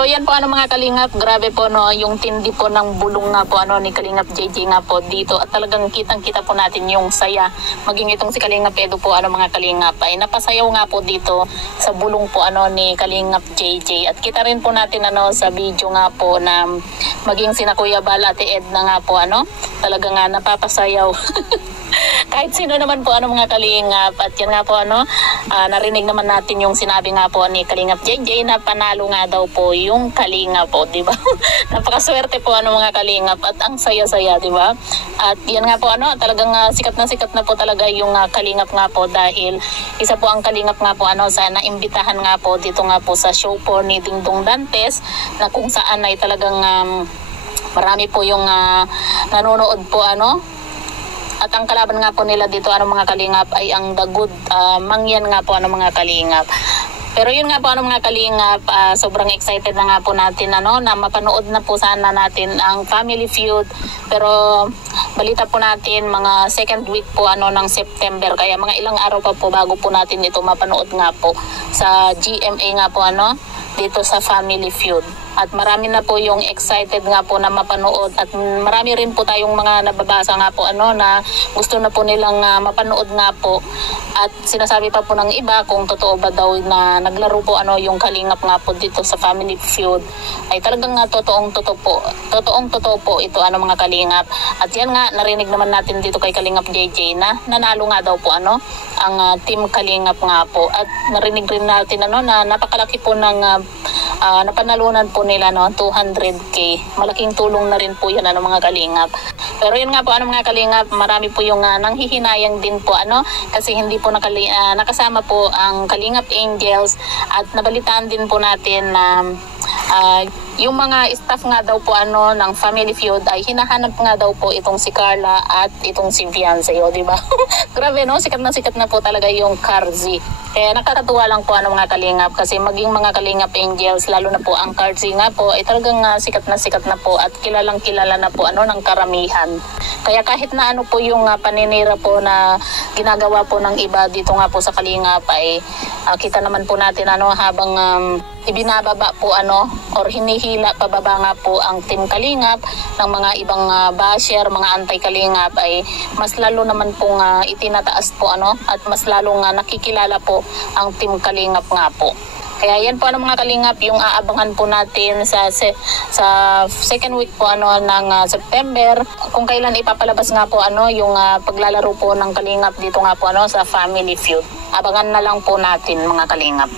So yan po mga kalingap, grabe po no, yung tindi po ng bulong nga po ni Kalingap JJ nga po dito, at talagang kitang-kita po natin yung saya. Maging itong si Kalingap Edu po mga kalingap ay napasayaw nga po dito sa bulong po ni Kalingap JJ. At kita rin po natin sa video nga po na maging sina Kuya Bal, Ate Edna nga po talagang napapasayaw. Kahit sino naman po mga kalingap. At yan nga po narinig naman natin yung sinabi nga po ni Kalingap JJ na panalo nga daw po yung kalingap po, di ba? Napakaswerte po mga kalingap at ang saya-saya, di ba? At yan nga po talagang sikat na po talaga yung kalingap nga po, dahil isa po ang kalingap nga po sa naimbitahan nga po dito nga po sa show po ni Dingdong Dantes, na kung saan ay talagang marami po yung nanonood po at ang kalaban nga po nila dito mga kalingap ay ang The Good Mangyan nga po mga kalingap. Pero yun nga po mga kalingap, sobrang excited na nga po natin na mapanood na po sana natin ang Family Feud. Pero balita po natin mga second week po ng September, kaya mga ilang araw pa po bago po natin ito mapanood nga po sa GMA nga po dito sa Family Feud. At marami na po yung excited nga po na mapanood, at marami rin po tayong mga nababasa nga po na gusto na po nilang mapanood nga po. At sinasabi pa po ng iba kung totoo ba daw na naglaro po yung kalingap nga po dito sa Family Feud, ay talagang totoong totoo po ito mga kalingap. At yan nga, narinig naman natin dito kay Kalingap JJ na nanalo nga daw po ang team kalingap nga po. At narinig rin natin na napakalaki po ng napanalunan po nila 200k. Malaking tulong na rin po yan mga kalingap. Pero yun nga po mga kalingap, marami po yung nanghihinayang din po kasi hindi po nakasama po ang Kalingap Angels. At nabalitaan din po natin na yung mga staff nga daw po ng Family Feud ay hinahanap nga daw po itong si Carla at itong si Fiance, di ba? Grabe sikat na po talaga yung Carzi. Kaya nakakatuwa lang po mga kalingap, kasi maging mga Kalingap Angels, lalo na po ang Carzi nga po, ay talagang sikat na po at kilalang kilala na po ng karamihan. Kaya kahit na po yung paninira po na ginagawa po ng iba dito nga po sa Kalingap, ay kita naman po natin habang ibinababa po or hinihila pababa nga po ang Team Kalingap ng mga ibang basher, mga anti-Kalingap, ay mas lalo naman pong itinataas po at mas lalong nakikilala po ang Team Kalingap nga po. Kaya yan po mga kalingap yung aabangan po natin sa second week po ng September, kung kailan ipapalabas nga po yung paglalaro po ng kalingap dito nga po sa Family Feud. Abangan na lang po natin mga kalingap.